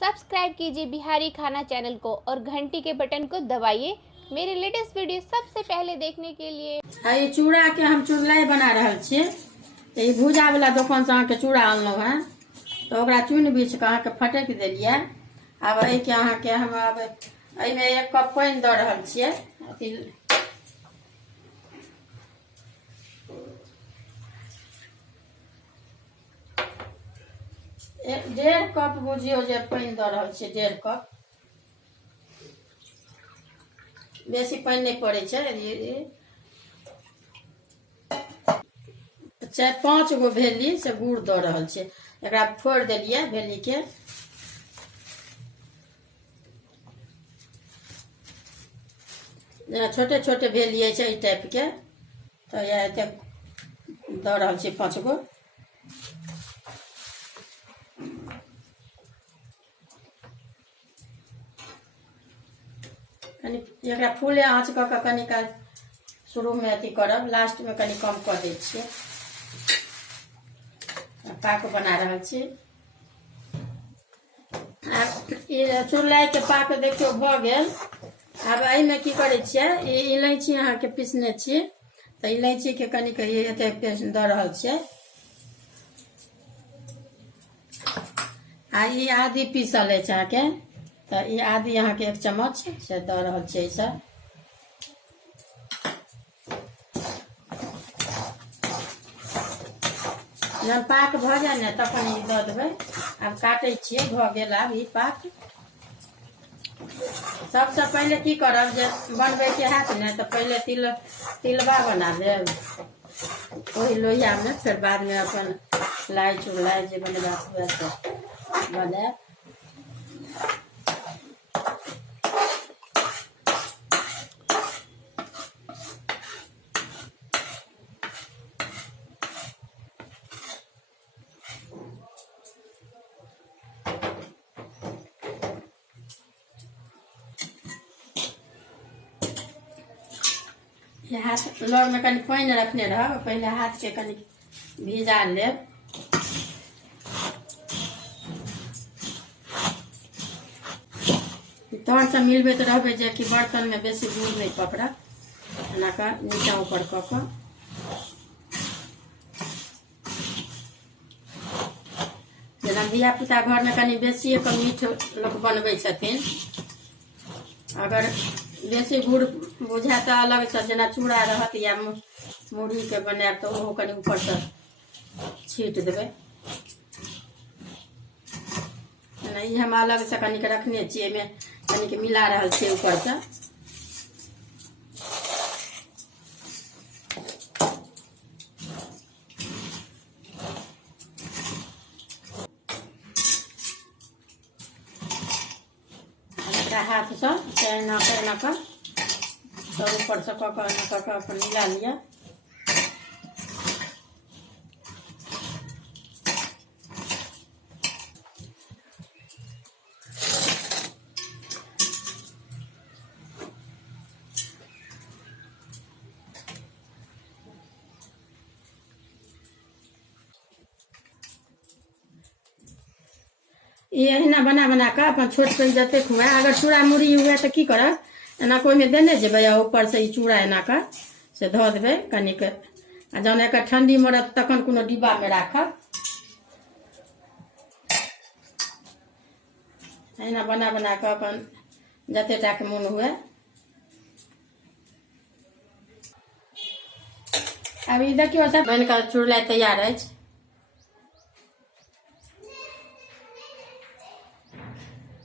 Subscribe कीजिए बिहारी खाना channel को और घंटी के बटन को दबाइए मेरे लेटेस्ट वीडियो सबसे पहले देखने के लिए। ये चूड़ा के हम चुगलाई बना रहल छियै। ये भूजा वाला दुकान से अहाँके चूड़ा अनलहुँ हैं, तो ओकरा चुनि बीछ के अहाँके फटक देलियै। आब एहिके अहाँके हम अब एहिमे 1 कप पानि दऽ रहल छियै। 1.5 कप बुझियो जे पानि दऽ रहल छियै। 1.5 कप, बेसी पानि नहीं पड़े छै। 4-5 गो भेली से गुड़ दऽ रहल छियै। एकरा फोड़ देलियै भेली के। जेना छोटे छोटे भेली है ई टाइप के, तो यह दऽ रहल छियै 5 गो। कनी एकरा फूले आँच कऽ के कनी काल शुरू में अथी करब, लास्ट में कनी कम कऽ दै छियै। पाक बना रहल छी। आब चुड़लाई के पाक देखियो भऽ गेल। आब एहिमे की करै छियै, इलायची अहाँके पीसने छी, तो इलायची के कनी एते पेस्ट दऽ रहल छियै। आ ई आदी पीसल अछि अहाँके, तो ई आदी अहाँके 1 चम्मच से दऽ रहल छियै। ई सब जब पाक भऽ जाए ने तखन ई दऽ देबै। आब काटै छियै, भऽ गेल आब ई पाक। सबसे पहले की करब, जे बनबै के हैत ने तो पहले तिलबा बना लेब ओहि लोहिया में, फिर बाद में अपन लाई चुड़लाई जे बनेबाक हुए से बनाएब। हाथ लग में कनी पानी रखने रहब, पहले हाथ के कनी भिजा लेब। तहन से मिलबैत रहबै जे कि बर्तन में बेसी गुड़ नहीं पकड़ा। एना के नीचा ऊपर कऽ के जेना धिया पुता घर में कनी बेसिए के मीठ लोग बनबै छथिन। अगर बेसी गुड़ बुझाए तो अलग से जेना चूड़ा रहत या मुरही के बनाएब तो ओहो कनी ऊपर से छीट देबै। ई हम अलग से कनिक रखने छियै, एहिमे कनिक मिला रहल छियै ऊपर से। एकरा हाथ से एना के सब ऊपर से कऽ के अपन मिला लिया। ये अहिना बना बना के अपन छोट पैघ जते हुए। अगर चूड़ा मुरही हुए तो की करब, एना कोई में देने जेबै आ ऊपर से ई चूड़ा एना के से धऽ देबै कनिक। आ जहन एकर ठंडी मरत तखन कोनो डिब्बा में राखब। अहिना बना बना के अपन जते टा के मोन हुए। अब ई देखियो सब बन के चुड़लाई तैयार अछि।